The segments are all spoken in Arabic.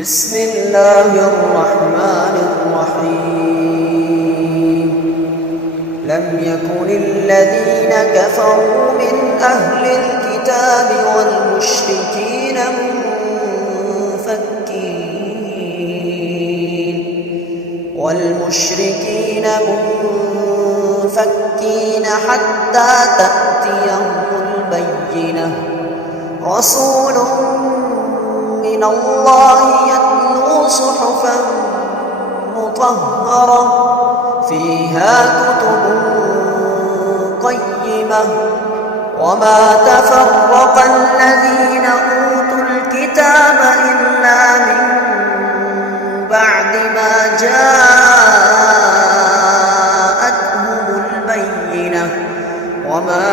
بسم الله الرحمن الرحيم. لم يكن الذين كفروا من أهل الكتاب والمشركين منفكين حتى تأتيهم البينة. رسول من الله يتلو صحفا مطهرة فيها كتب قيمة. وما تفرق الذين أوتوا الكتاب إلا من بعد ما جاءتهم البينة. وما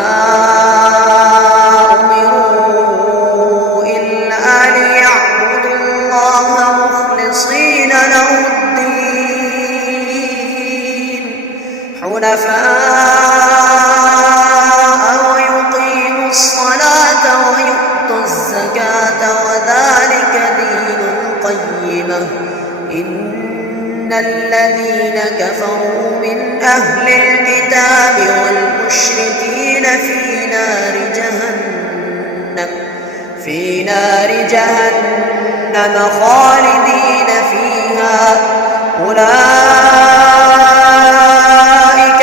أمروا إلا ليعبدوا الله مخلصين له الدين حنفاء ويقيموا الصلاة ويؤتوا الزكاة وذلك دين القيمة. إن الذين كفروا من أهل الكتاب والمشركين في نار جهنم خالدين فيها. أولئك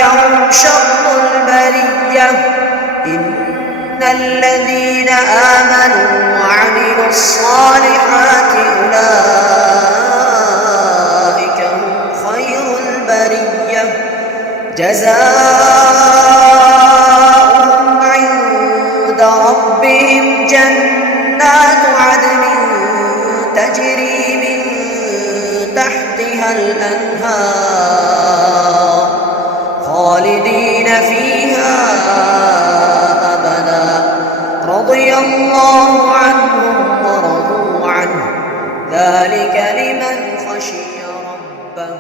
هم شر البرية. إن الذين آمنوا وعملوا الصالحات أولئك هم خير البرية. جزاؤهم عند ربهم جنات عدن تجري من تحتها الأنهار خالدين فيها أبدا. رضي الله عنهم ورضوا عنه ذلك لمن خشي ربه.